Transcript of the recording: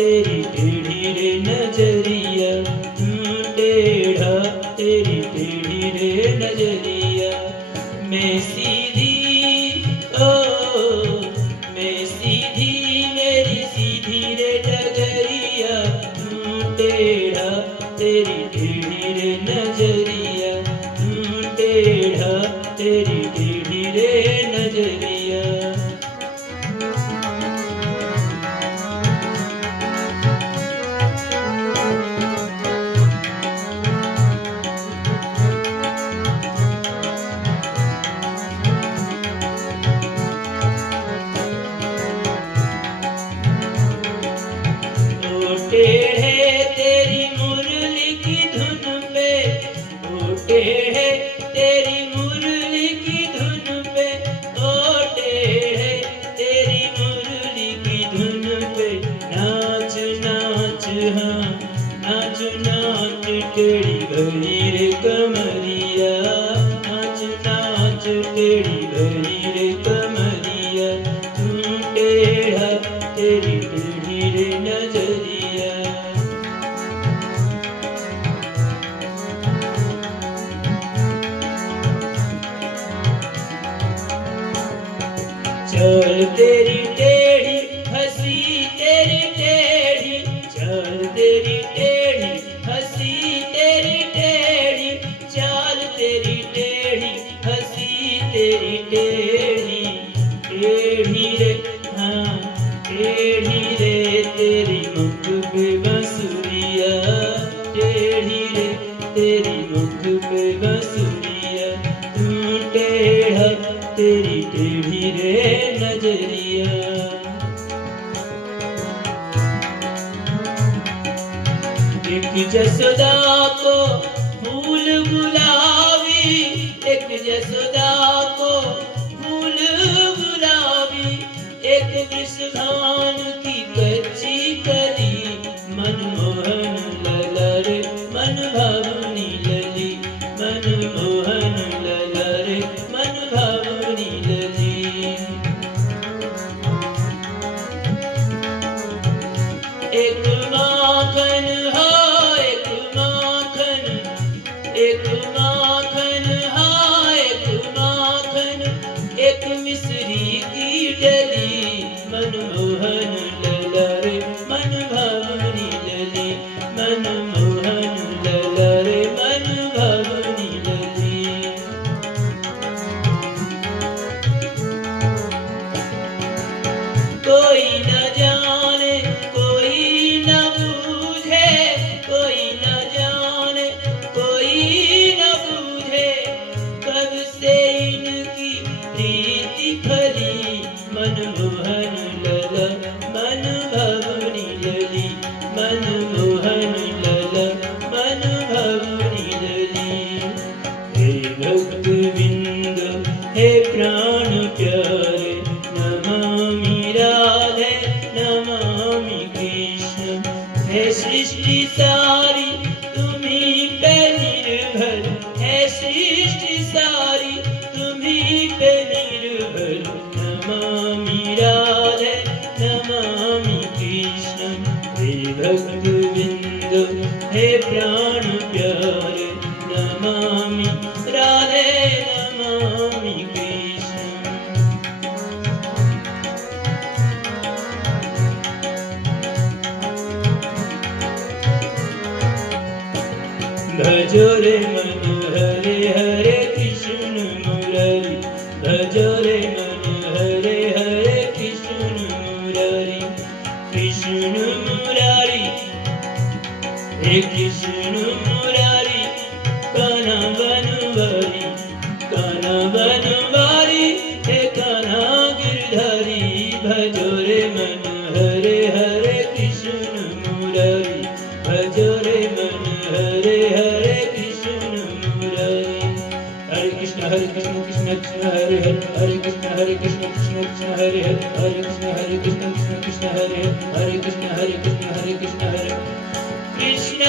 तेरी टेढ़ी रे नजरिया, टेढ़ा तेरी टेढ़ी रे नजरिया। मैं सीधी ओ मैं सीधी मेरी सीधी रे डगरिया, टेढ़ा तेरी टेढ़ी रे नजरिया, टेढ़ा तेरी टेढ़ी रे नजरिया। टेढ़े तेरी मुरली की धुन पे, ओ टेढ़े तेरी मुरली की धुन पे, ओ टेढ़े तेरी मुरली की धुन पे। नाच नाच हाँ नाच नाच टेढ़ी भरी रे कमरिया, नाच नाच टेढ़ी भरी रे कमरिया, टेढ़ा तेरी टेढ़ी रे नजरिया। चल तेरी टेढ़ी हंसी तेरी टेढ़ी, चल तेरी टेढ़ी हंसी तेरी टेढ़ी, चाल तेरी टेढ़ी हंसी तेरी टेढ़ी। टेढ़ी रे हाँ टेढ़ी रे तेरी मुख पे बंसुरिया, टेढ़ी रे तेरी मुख पे बंसुरिया, टेढ़ा तेरी टेढ़ी रे नजरिया। एक जसोदा को फूल गुलाबी, एक जसोदा को फूल गुलाबी, एक वृषभान की कच्ची कली, मनमोहन ललरे मन भावनी लली, मनमोहन ललरे मन भावनी लली। एक माखन हा एक माखन, एक माखन हा एक माखन, एक मिश्री की डली, मनमोहन ललरे मन भावनी लली, मनमोहन ललरे मन भावनी लली। कोई न जाने कोई न बूझे, कोई न जाने कोई न बूझे, कब से इनकी प्रीति फली, मनमोहन लला मन भावनी लली, मनमोहन लला मन भावनी लली। हे भक्त बिंद हे प्राण प्यारे, नमामि राधे नमामि कृष्ण। है सृष्टि सारी तुम्हीं पे निर्भर, है सृष्टि सारी तुम्हीं पे निर्भर, नमामि राधे नमामि कृष्ण। हे भक्त बिंद हे प्राण प्यारे, नमामि राधे नमामि कृष्ण। भजो रे मन हरे हरे कृष्ण मुरारी, भजो रे मन हरे हरे कृष्ण मुरारी, कृष्ण मुरारी हे कृष्ण मुरारी। कान्हा बनवारी, कान्हा बनवारी हे कान्हा गिरधारी, भजो रे मन हरे हरे कृष्ण मुरारी, भजो रे मन हरे हरे कृष्ण मुरारी। हरे कृष्ण कृष्ण कृष्ण हरे हरे, हरे कृष्ण कृष्ण कृष्ण हरे हरे, हरे कृष्ण कृष्ण कृष्ण हरे हरे, हरे कृष्ण कृष्ण हरे कृष्ण कृष्ण